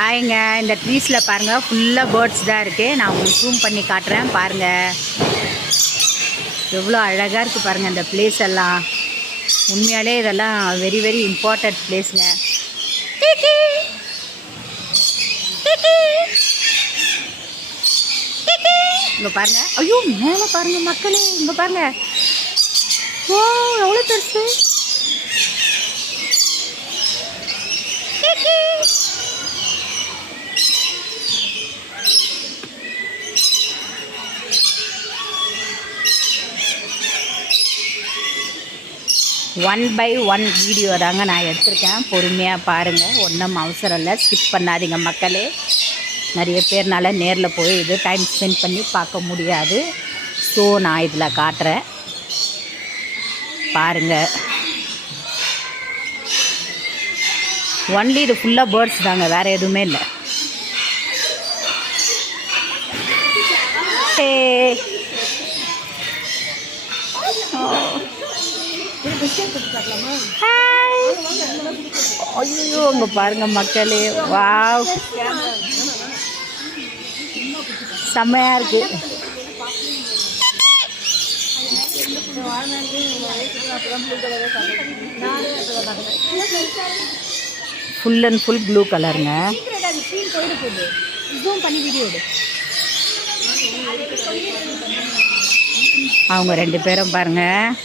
ஹாய்ங்க, இந்த ட்ரீஸில் பாருங்கள் ஃபுல்லாக பேர்ட்ஸ் தான் இருக்குது. நான் உங்களுக்கு ஜூம் பண்ணி காட்டுறேன் பாருங்கள். எவ்வளோ அழகாக இருக்குது பாருங்கள் இந்த பிளேஸ் எல்லாம். உண்மையாலே இதெல்லாம் வெரி வெரி இம்பார்ட்டண்ட் பிளேஸுங்க. இங்கே பாருங்கள், ஐயோ மேலே பாருங்கள் மக்களே, இங்கே பாருங்கள். ஓ எவ்வளோ பெருசு. 1/1 வீடியோ தாங்க நான் எடுத்திருக்கேன். பொறுமையாக பாருங்கள், ஒன்றும் அவசரம் இல்லை, ஸ்கிப் பண்ணாதீங்க மக்களே. நிறைய பேர்னால நேரில் போய் இது டைம் ஸ்பெண்ட் பண்ணி பார்க்க முடியாது. ஸோ நான் இதில் காட்டுறேன் பாருங்கள். ஒன்லி இது ஃபுல்லாக பேர்ட்ஸ் தாங்க, வேறு எதுவுமே இல்லை. ஐயோ அங்கே பாருங்க மக்களே, வாவ் செம்மையாக இருக்கு. ஃபுல் அண்ட் ஃபுல் ப்ளூ கலருங்க. அவங்க 2 பேரும் பாருங்கள்,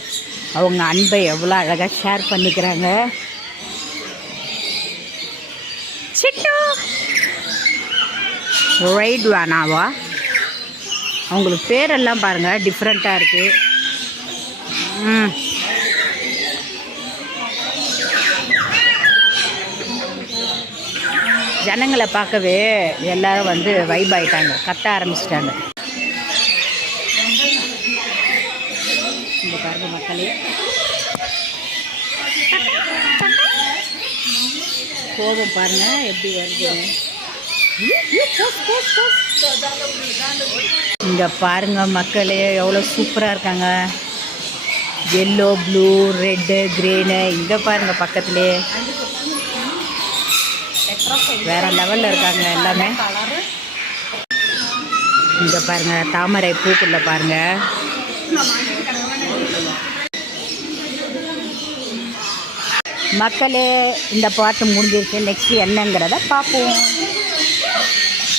அவங்க அன்பை எவ்வளோ அழகாக ஷேர் பண்ணிக்கிறாங்க. சிட்டு ரைட் வேணாவா, அவங்களுக்கு பேரெல்லாம் பாருங்கள் டிஃப்ரெண்ட்டாக இருக்குது. ஜனங்களை பார்க்கவே எல்லோரும் வந்து வைப் ஆகிட்டாங்க, கத்த ஆரம்பிச்சிட்டாங்க. இந்த பாருங்க மக்களே, கோபம் பாருங்க எப்படி வருது. இங்கே பாருங்க மக்களே, எவ்வளோ சூப்பராக இருக்காங்க. Yellow, blue, red, green. இங்கே பாருங்க பக்கத்துலேயே வேறு லெவலில் இருக்காங்க எல்லாமே. இங்கே பாருங்க தாமரை பூக்குள்ள பாருங்க. மக்களே இந்த பாட்டு முடிஞ்சிருச்சு. நெக்ஸ்ட் என்னங்கிறத பார்ப்போம்.